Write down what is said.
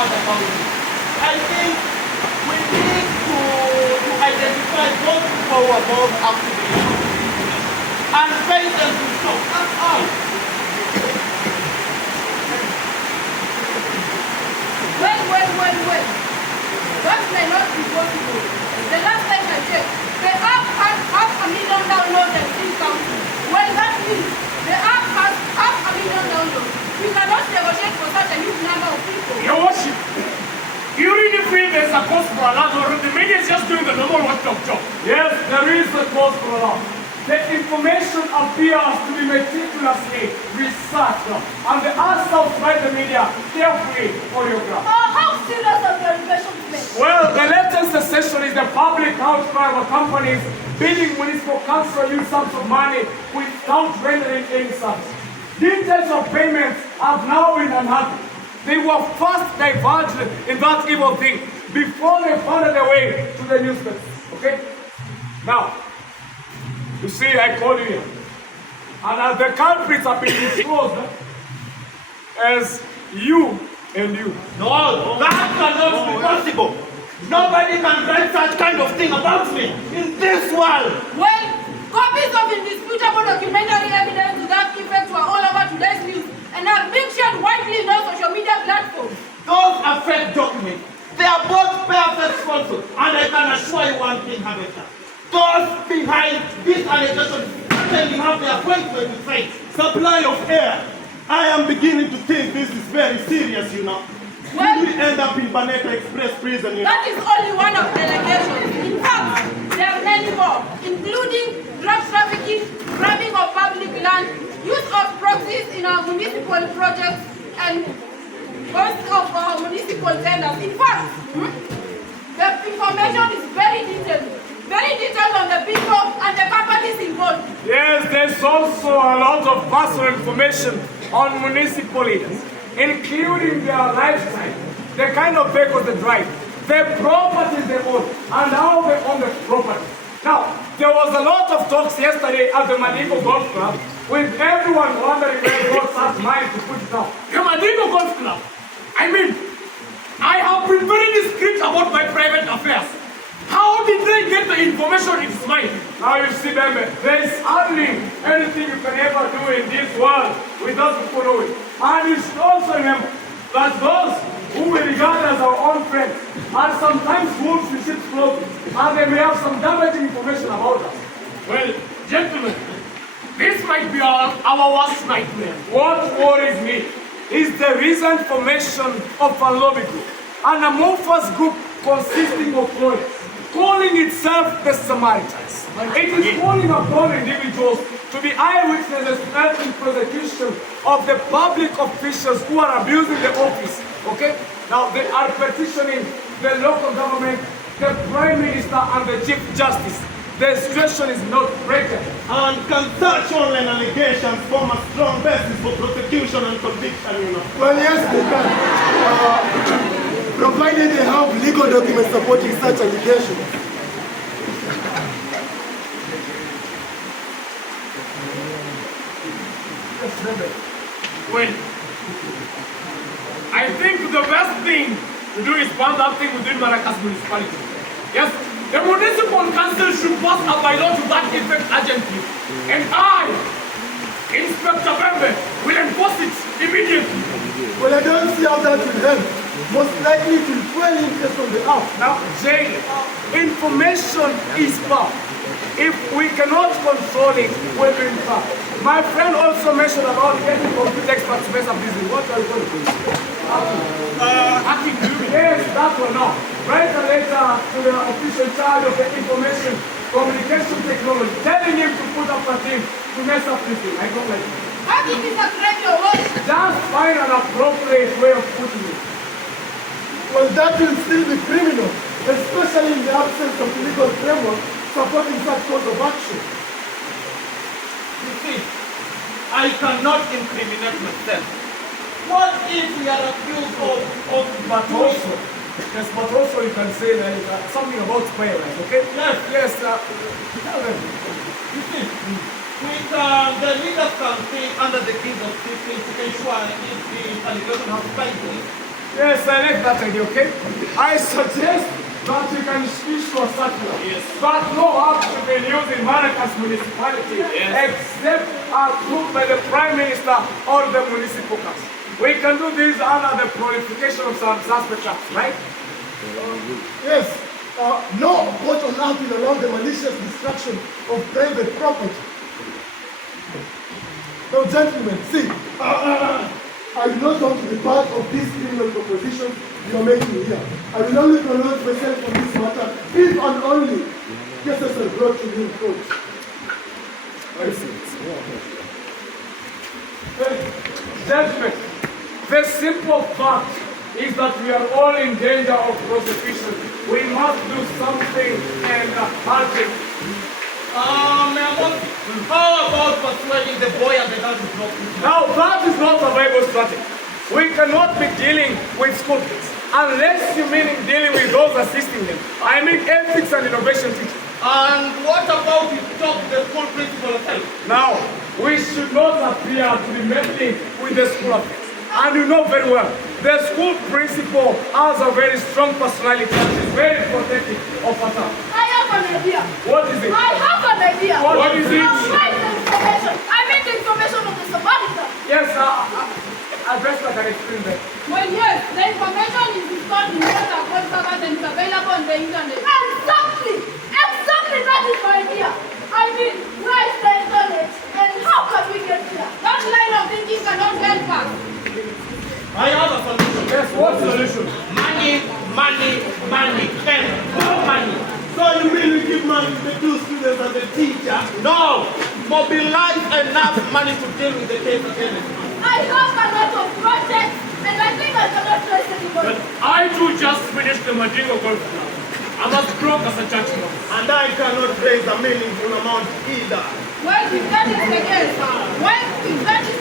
mad about it. I think we need to identify those people who are both activists and pay them to stop. That's all. Well. That may not be possible. The last time I checked, the app has half a million downloads and still counting. Well, that means the app has half a million downloads. We cannot negotiate for such a huge number of people. Your worship, do you really feel there's a cause for alarm, or the media is just doing the normal watchdog job? Yes, there is a cause for alarm. The information appears to be meticulously researched, and the assault by the media carefully choreographed. How serious are the allegations? Well, the latest sensation is the public outcry of companies bidding municipal council use sums of money without rendering any service. Details of payments have now been unearthed. They were first divulged in that evil thing before they found their way to the newspapers. Okay? Now, you see, I call you here. And as the culprits have been disclosed as you and you. No, that cannot be possible. Nobody can write such kind of thing about me in this world. Well, copies of indisputable documentary evidence to that effect were all over today's news and are being shared widely on social media platforms. Those are fake documents. They are both perfect falsehood. And I can assure you one thing, Hamilton. Those behind this allegation certainly have their appointment with fate. Supply of air. I am beginning to think this is very serious, you know. Well, we end up in Baneta Express prison, you know. That is only one of the allegations. In fact, there are many more, including drug trafficking, grabbing of public land, use of proxies in our municipal projects, and cost of our municipal tenders. In fact, the information is very detailed on the people and the companies involved. Yes, there's also a lot of personal information on municipal leaders, including their lifestyle, the kind of vehicles they drive, the properties they own, and how they own the property. Now, there was a lot of talks yesterday at the Madigo Golf Club, with everyone wondering where they got such mind to put it down. The Madigo Golf Club? I mean, I have been very discreet about my private affairs. How did they get the information in his mind? Now you see, baby, there is hardly anything you can ever do in this world without people knowing. And you should also remember that those who we regard as our own friends are sometimes wolves in sheep's clothing, and they may have some damaging information about us. Well, gentlemen, this might be our worst nightmare. What worries me is the recent formation of a lobby group, an amorphous group consisting of lawyers, calling itself the Samaritans. It is calling upon individuals to be eyewitnesses to helping prosecution of the public officials who are abusing the office. Okay? Now they are petitioning the local government, the Prime Minister, and the Chief Justice. The situation is not pregnant. And can such online allegations form a strong basis for prosecution and conviction, you know? Well, yes, they can. Provided they have legal documents supporting such allegations. Well, I think the best thing to do is ban that thing within Maracas municipality. Yes, the municipal council should pass a bylaw to that effect urgently. And I, Inspector Bembe, will enforce it immediately. Well, I don't see how that will help. Most likely to fuel interest on the app. Now, Jay, information is power. If we cannot control it, we'll be in power. My friend also mentioned about getting computer experts to mess up business. What are you going to do? Hacking, yes, that one now. Write a letter to the official charge of the information communication technology, telling him to put up a team to mess up this thing. I don't like it. Hacking is a great your work. Just find an appropriate way of putting it. Well, that will still be criminal, especially in the absence of legal framework supporting such course of action. You see, I cannot incriminate myself. What if we are accused of But also, yes, but also you can say that something about spyware, okay? Yes. Tell them. You see, the leaders can stay under the king of people to ensure if the allegation has spyware. Yes, I like that idea, okay? I suggest that you can issue a circular. Yes. But no app should be used in Maracas municipality except approved by the Prime Minister or the municipal council. We can do this under the prolification of some suspect acts, right? Yes, no approach on how to allow the malicious destruction of private property. Now, gentlemen, see, I do not want to be part of this criminal proposition you are making here. I will only pronounce myself on this matter if and only cases are brought to you in court. I see. Gentlemen, the simple fact is that we are all in danger of prosecution. We must do something and urgent. How about persuading the boy and the girl to drop you? Now that is not a viable strategy. We cannot be dealing with school kids unless you mean dealing with those assisting them. I mean ethics and innovation teachers. And what about you talk to the school principal herself? Now, we should not appear to be meddling with the school affairs. And you know very well, the school principal has a very strong personality and is very protective of her staff. I have an idea. What is it? I have an idea. What is it? I'll write the information. I mean the information of the Samaritan. Yes, I best I can explain that. Well, yes, the information is stored in water code servers and is available on the internet. Exactly! Exactly, that is my idea. I mean, where is the internet and how can we get there? That line of thinking cannot help us. I have a solution. Yes, what solution? Money, money, money, and more money. So you mean we give money to the two students and the teacher? No! Mobilize enough money to deal with the case again. I have a lot of projects and I think I cannot trust anybody. But I too just finished the Majingo golf club. I'm as broke as a church mouse. And I cannot raise a meaningful amount either. Well, if that is the case, well, if that is